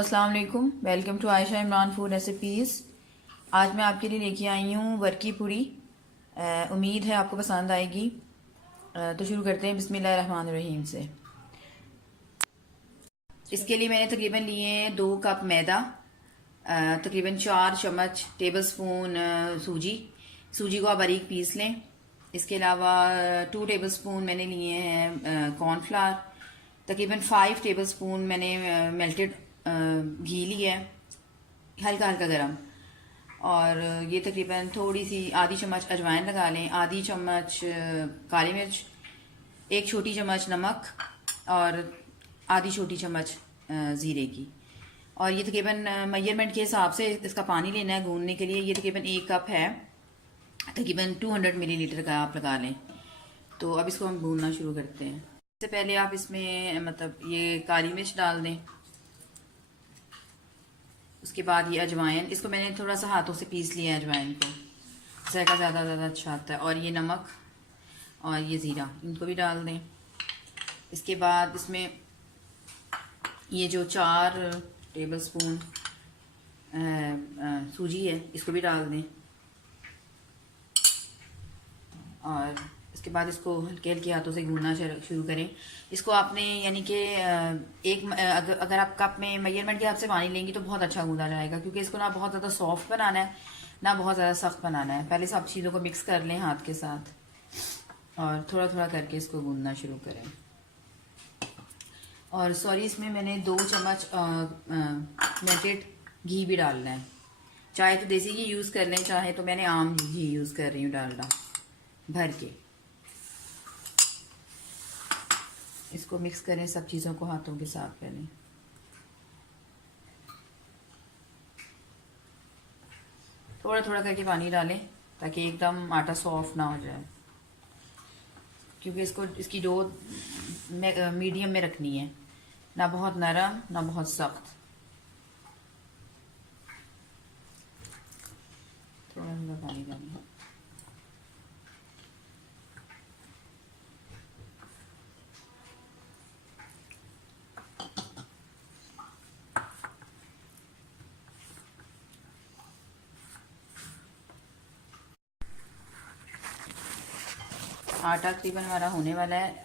अस्सलाम वालेकुम। Welcome to Ayesha Imran food recipes. आज मैं आपके लिए लेके आई हूँ वर्की पूड़ी। उम्मीद है आपको पसंद आएगी। तो शुरू करते हैं बिस्मिल्लाहिर्रहमानिर्रहीम से। इसके लिए मैंने तकरीबन लिए हैं 2 कप मैदा, तकरीबन 4 चम्मच टेबल स्पून सूजी को आप बारीक पीस लें। इसके अलावा 2 टेबल स्पून मैंने लिए हैं कॉर्नफ्लावर, तकरीबन 5 टेबल स्पून मैंने मेल्टेड घी लिया है, हल्का हल्का गरम। और ये तकरीबन थोड़ी सी आधी चम्मच अजवाइन लगा लें, आधी चम्मच काली मिर्च, 1 छोटी चम्मच नमक और आधी छोटी चम्मच ज़ीरे की। और ये तकरीबन मेजरमेंट के हिसाब से इसका पानी लेना है गूंदने के लिए। ये तकरीबन 1 कप है, तकरीबन 200 मिलीलीटर का आप लगा लें। तो अब इसको हम गूंदना शुरू करते हैं। इससे पहले आप इसमें मतलब ये काली मिर्च डाल दें, उसके बाद ये अजवाइन, इसको मैंने थोड़ा सा हाथों से पीस लिया है अजवाइन को, जायका ज़्यादा अच्छा आता है। और ये नमक और ये ज़ीरा, इनको भी डाल दें। इसके बाद इसमें ये जो 4 टेबल स्पून सूजी है, इसको भी डाल दें। और इसके बाद इसको हल्के हल्के हाथों से गूंदना शुरू करें। इसको आपने यानी कि अगर आप कप में मेजरमेंट के हिसाब से पानी लेंगी तो बहुत अच्छा गूंदा जाएगा, क्योंकि इसको ना बहुत ज़्यादा सॉफ्ट बनाना है ना बहुत ज़्यादा सख्त बनाना है। पहले सब चीज़ों को मिक्स कर लें हाथ के साथ और थोड़ा थोड़ा करके इसको गूंदना शुरू करें। और सॉरी, इसमें मैंने 2 चम्मच मेल्टेड घी भी डालना है। चाहे तो देसी घी यूज़ कर लें, चाहे तो मैंने आम घी यूज़ कर रही हूँ डालना भर के। इसको मिक्स करें सब चीज़ों को हाथों के साथ पहले। थोड़ा थोड़ा करके पानी डालें ताकि एकदम आटा सॉफ्ट ना हो जाए, क्योंकि इसकी डो मीडियम में रखनी है, ना बहुत नरम ना बहुत सख्त। थोड़ा थोड़ा पानी डालें। आटा तकरीबन हमारा होने वाला है।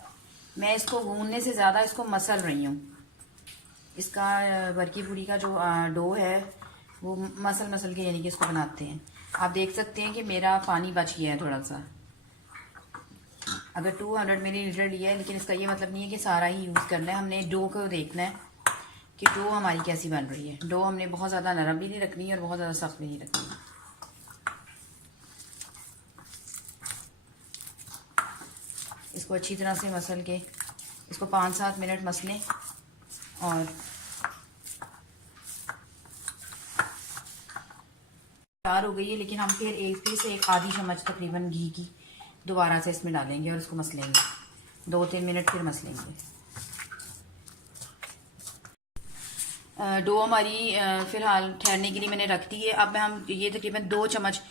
मैं इसको गूंदने से ज़्यादा इसको मसल रही हूँ। इसका वर्की पूड़ी का जो डो है वो मसल के यानी कि इसको बनाते हैं। आप देख सकते हैं कि मेरा पानी बच गया है थोड़ा सा। अगर 200 मिलीलीटर लिया है, लेकिन इसका ये मतलब नहीं है कि सारा ही यूज़ करना है। हमने डो को देखना है कि डो हमारी कैसी बन रही है। डो हमने बहुत ज़्यादा नरम भी नहीं रखनी है और बहुत ज़्यादा सख्त भी नहीं रखनी है। इसको अच्छी तरह से मसल के इसको 5-7 मिनट मसलें। और तैयार हो गई है, लेकिन हम फिर एक आधी चम्मच तकरीबन घी की दोबारा से इसमें डालेंगे और इसको मसलेंगे। 2-3 मिनट फिर मसलेंगे। डो हमारी फ़िलहाल ठहरने के लिए मैंने रख दी है। अब हम ये तकरीबन 2 चम्मच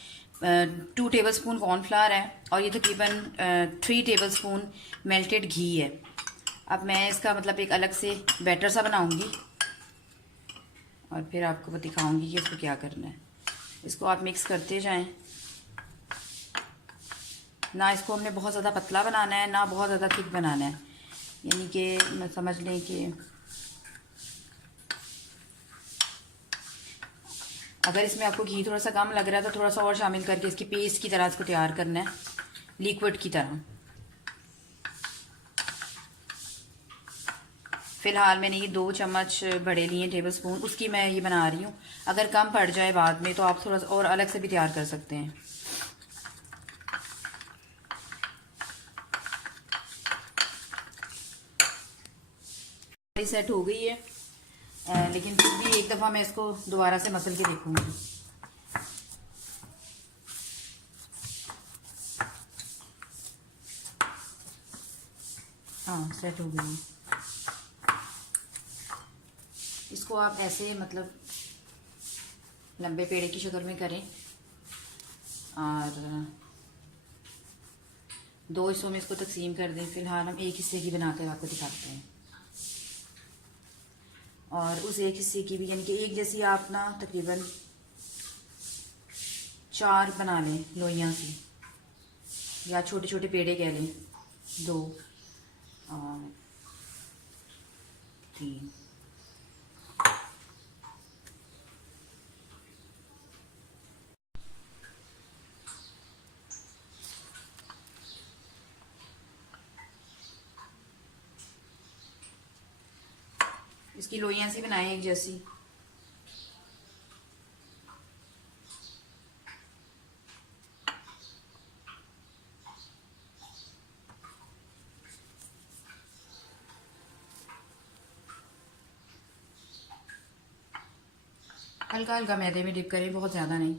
2 टेबल स्पून कॉर्नफ्लावर है और ये तकरीबन 3 टेबल स्पून मेल्टेड घी है। अब मैं इसका मतलब एक अलग से बैटर सा बनाऊंगी और फिर आपको दिखाऊंगी कि इसको क्या करना है। इसको आप मिक्स करते जाएं। ना इसको हमने बहुत ज़्यादा पतला बनाना है ना बहुत ज़्यादा थिक बनाना है, यानी कि समझ लें कि अगर इसमें आपको घी थोड़ा सा कम लग रहा है तो थोड़ा सा और शामिल करके इसकी पेस्ट की तरह इसको तैयार करना है, लिक्विड की तरह। फ़िलहाल मैंने ये 2 चम्मच बड़े लिए टेबल स्पून, उसकी मैं ये बना रही हूँ। अगर कम पड़ जाए बाद में तो आप थोड़ा सा और अलग से भी तैयार कर सकते हैं। सेट हो गई है, लेकिन फिर भी एक दफ़ा मैं इसको दोबारा से मसल के देखूंगी। हाँ, सेट हो गई। इसको आप ऐसे मतलब लंबे पेड़े की शक्ल में करें और 2 हिस्सों में इसको तकसीम कर दें। फिलहाल हम एक हिस्से की बनाकर आपको दिखाते हैं। और उस एक हिस्से की भी, यानी कि एक जैसी आप ना तकरीबन 4 बना लें लोइयाँ सी, या छोटे छोटे पेड़े कह लें, 2 और 3। इसकी लोइयाँ सी बनाएं एक जैसी। हल्का हल्का मैदे में डिप करें, बहुत ज़्यादा नहीं।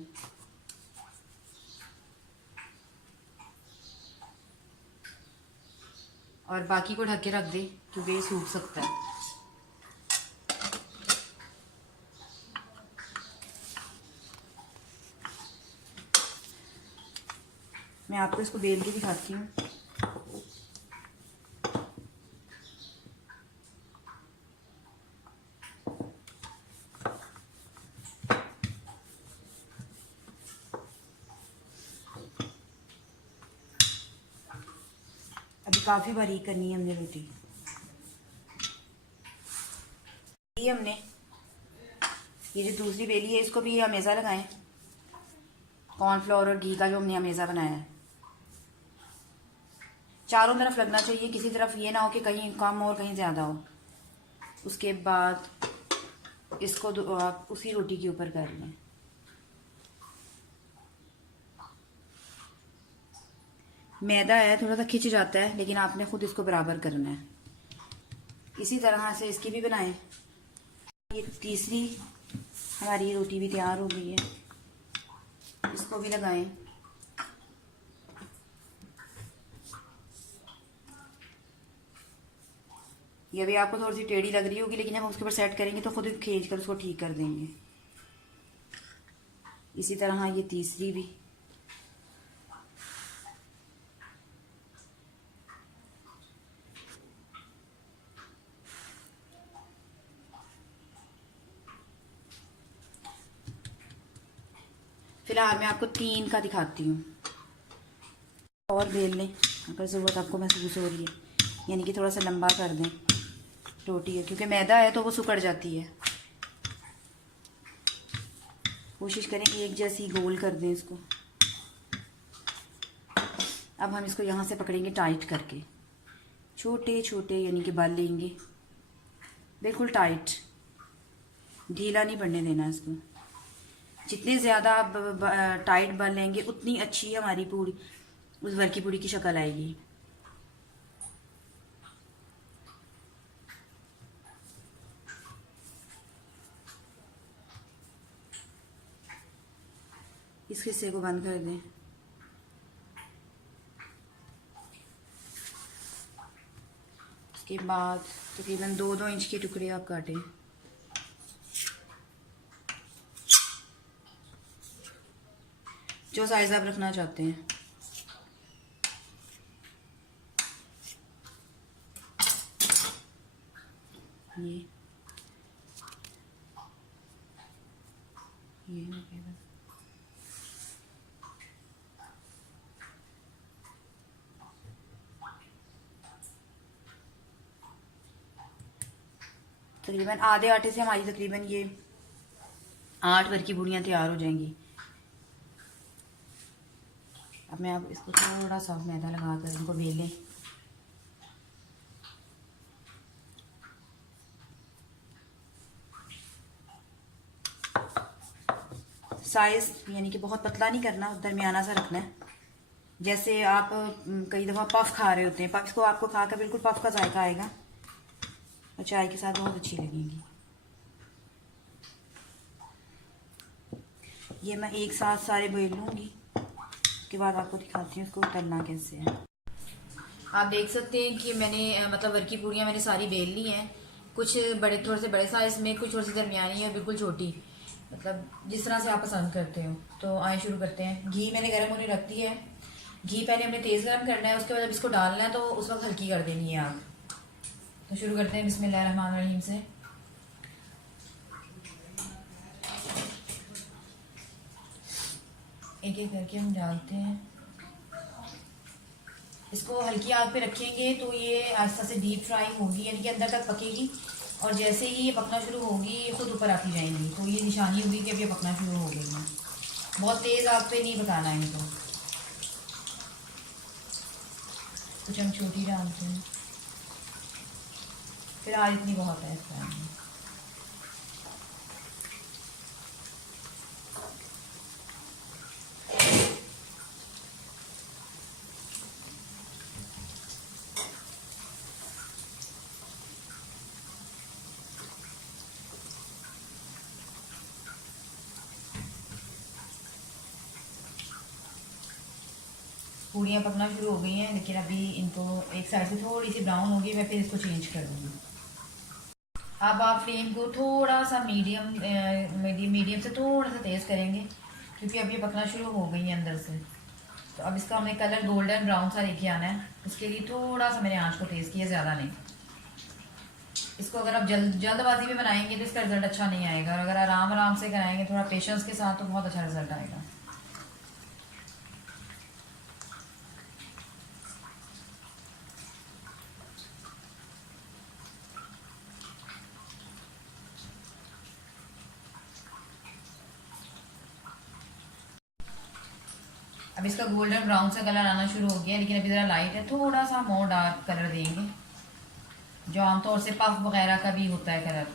और बाकी को ढक के रख दें क्योंकि ये सूख सकता है। मैं आपको इसको बेल के दिखाती हूँ। अभी काफ़ी बारीक करनी है हमने रोटी। ये हमने ये जो दूसरी बेली है इसको भी हमेशा लगाएं, कॉर्नफ्लोर और घी का जो हमने हमेशा बनाया है। चारों तरफ लगना चाहिए, किसी तरफ ये ना हो कि कहीं कम और कहीं ज़्यादा हो। उसके बाद इसको आप उसी रोटी के ऊपर कर लें। मैदा है, थोड़ा सा खिंच जाता है, लेकिन आपने खुद इसको बराबर करना है। इसी तरह से इसकी भी बनाएं। ये तीसरी हमारी रोटी भी तैयार हो गई है, इसको भी लगाएं। ये अभी आपको थोड़ी सी टेढ़ी लग रही होगी, लेकिन हम उसके ऊपर सेट करेंगे तो खुद खींच कर उसको ठीक कर देंगे। इसी तरह ये तीसरी भी। फिलहाल मैं आपको 3 का दिखाती हूँ। और बेल लें अगर ज़रूरत आपको महसूस हो रही है, यानी कि थोड़ा सा लंबा कर दें रोटी है, क्योंकि मैदा है तो वो सिकुड़ जाती है। कोशिश करें कि एक जैसी गोल कर दें इसको। अब हम इसको यहाँ से पकड़ेंगे टाइट करके, छोटे छोटे यानी कि बल लेंगे, बिल्कुल टाइट, ढीला नहीं पड़ने देना इसको। जितने ज़्यादा आप टाइट बल लेंगे उतनी अच्छी हमारी पूरी उस वर्की पूरी की शक्ल आएगी। इस हिस्से को बंद कर दें। उसके बाद तकरीबन 2-2 इंच के टुकड़े आप काटें। जो साइज आप रखना चाहते हैं। ये तकरीबन आधे आटे से हमारी तकरीबन ये 8 वर्की पूड़ियाँ तैयार हो जाएंगी। अब मैं अब इसको थोड़ा सा मैदा लगा कर इनको बेलें। साइज यानी कि बहुत पतला नहीं करना, दरमियाना सा रखना है। जैसे आप कई दफ़ा पफ खा रहे होते हैं, पफ को आपको खाकर बिल्कुल पफ का जायका आएगा और चाय के साथ बहुत अच्छी लगेंगी। ये मैं एक साथ सारे बेल लूँगी, उसके बाद आपको दिखाती हूँ इसको तलना कैसे है। आप देख सकते हैं कि मैंने मतलब वर्की पूड़ियाँ मैंने सारी बेल ली हैं। कुछ बड़े, थोड़े से बड़े साइज़ में, कुछ थोड़ी सी दरमियानी है, बिल्कुल छोटी, मतलब जिस तरह से आप पसंद करते हो। तो आए शुरू करते हैं। घी मैंने गर्म होने रख दी है। घी पहले हमने तेज़ गर्म करना है, उसके बाद जब इसको डालना है तो उस वक्त हल्की कर देनी है आग। तो शुरू करते हैं बिस्मिल्लाहिर्रहमानिर्रहीम से। एक एक करके हम डालते हैं। इसको हल्की आग पे रखेंगे तो ये आहिस्ता से डीप फ्राई होगी, यानी कि अंदर तक पकेगी। और जैसे ही ये पकना शुरू होगी ये खुद ऊपर आती जाएंगी, तो ये निशानी होगी कि अब ये पकना शुरू हो गई है। बहुत तेज़ आग पे नहीं पकाना है इनको। कुछ हम छोटी डालते हैं, फिलहाल इतनी बहुत है इस टाइम में। पूड़ियाँ पकना शुरू हो गई हैं, लेकिन अभी इनको एक साइड से थोड़ी सी ब्राउन होगी, मैं फिर इसको चेंज कर दूँगी। अब आप फ्लेम को थोड़ा सा मीडियम से थोड़ा सा तेज़ करेंगे, क्योंकि अब ये पकना शुरू हो गई है अंदर से। तो अब इसका हमें कलर गोल्डन ब्राउन सा लेके आना है, उसके लिए थोड़ा सा मैंने आँच को तेज़ किया, ज़्यादा नहीं। इसको अगर आप जल्दबाजी में बनाएंगे तो इसका रिजल्ट अच्छा नहीं आएगा, और अगर आराम आराम से कराएंगे थोड़ा पेशेंस के साथ तो बहुत अच्छा रिजल्ट आएगा। अब इसका गोल्डन ब्राउन सा कलर आना शुरू हो गया, लेकिन अभी ज़रा लाइट है, थोड़ा सा मोर डार्क कलर देंगे, जो आमतौर से पफ वगैरह का भी होता है कलर,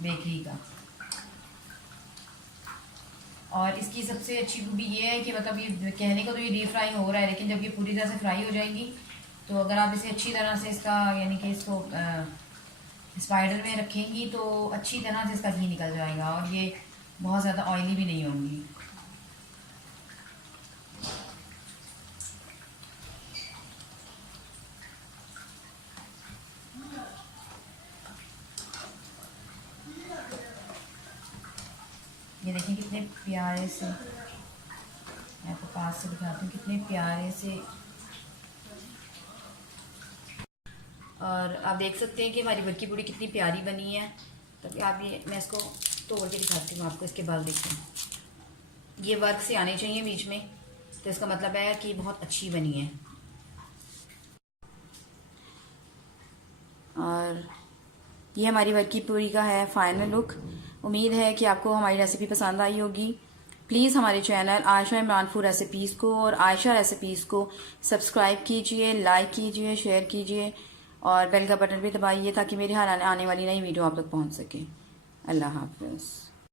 बेकरी का। और इसकी सबसे अच्छी खूबी ये है कि मतलब ये कहने को तो ये डीप फ्राई हो रहा है, लेकिन जब ये पूरी तरह से फ्राई हो जाएंगी तो अगर आप इसे अच्छी तरह से इसका यानी कि इसको स्पाइडर में रखेंगी तो अच्छी तरह से इसका घी निकल जाएगा, और ये बहुत ज़्यादा ऑयली भी नहीं होंगी। ये देखिए कितने प्यारे से, मैं आपको पास से दिखाती हूँ कितने प्यारे से। और आप देख सकते हैं कि हमारी बरकी पूड़ी कितनी प्यारी बनी है। तो आप ये, मैं इसको तोड़ के दिखाती हूँ आपको, इसके बाल देखें, ये वर्क से आने चाहिए बीच में, तो इसका मतलब है कि बहुत अच्छी बनी है। और ये हमारी बरकी पूड़ी का है फाइनल लुक। उम्मीद है कि आपको हमारी रेसिपी पसंद आई होगी। प्लीज़ हमारे channel Ayesha Imran food recipes को और आयशा रेसिपीज़ को सब्सक्राइब कीजिए, लाइक कीजिए, शेयर कीजिए और बेल का बटन भी दबाइए ताकि मेरे आने वाली नई वीडियो आप तक पहुंच सके। अल्लाह हाफ़िज़।